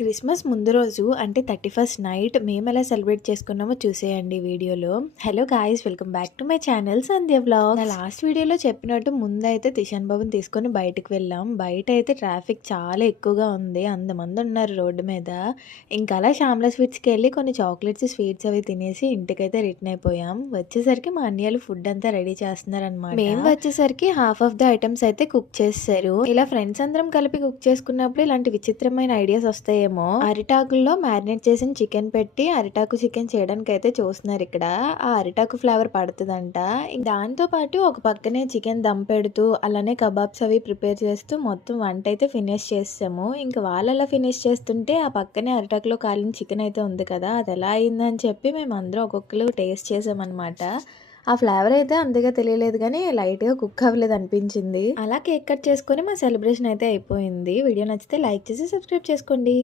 Christmas ముందు రోజు అంటే 31st నైట్ మేమెలా సెలబ్రేట్ చేసుకున్నామో చూసేయండి వీడియోలో. Hello guys, welcome back to my channel Sandhya vlogs. నా లాస్ట్ వీడియోలో చెప్పినట్టు ముందైతే తిషాన్ బాబుని తీసుకొని బయటికి వెళ్ళాం. బయట అయితే ట్రాఫిక్ చాలా ఎక్కువగా ఉంది, అంతమంది ఉన్నారు రోడ్డు మీద. ఇంకా అలా శ్యామల స్వీట్స్కి వెళ్ళి కొన్ని చాక్లెట్స్, స్వీట్స్ అవి తినేసి ఇంటికైతే రిటర్న్ అయిపోయాం. వచ్చేసరికి మా అన్నయ్యలు ఫుడ్ అంతా రెడీ చేస్తున్నారనమాట. మేము వచ్చేసరికి హాఫ్ ఆఫ్ ద ఐటమ్స్ అయితే కుక్ చేస్తారు. ఇలా ఫ్రెండ్స్ అందరం కలిపి కుక్ చేసుకున్నప్పుడు ఇలాంటి విచిత్రమైన ఐడియాస్ వస్తాయేమో. అరిటాకుల్లో మ్యారినేట్ చేసిన చికెన్ పెట్టి అరిటాకు చికెన్ చేయడానికి అయితే చూస్తున్నారు ఇక్కడ. ఆ అరిటాకు ఫ్లేవర్ పడుతుందంట. దాంతో పాటు ఒక పక్కనే చికెన్ దమ్ పెడుతూ అలానే కబాబ్స్ అవి ప్రిపేర్ చేస్తూ మొత్తం వంట అయితే ఫినిష్ చేసాము. ఇంకా వాళ్ళు అలా ఫినిష్ చేస్తుంటే ఆ పక్కనే అరిటాకులో కాలిన చికెన్ అయితే ఉంది కదా, అది ఎలా అయిందని చెప్పి మేము అందరం ఒక్కొక్కరు టేస్ట్ చేసామన్నమాట. ఆ ఫ్లేవర్ అయితే అంతగా తెలియలేదు కానీ లైట్గా కుక్ అవ్వలేదు అనిపించింది. అలా కేక్ కట్ చేసుకొని మా సెలబ్రేషన్ అయితే అయిపోయింది. వీడియో నచ్చితే లైక్ చేసి సబ్స్క్రైబ్ చేసుకోండి.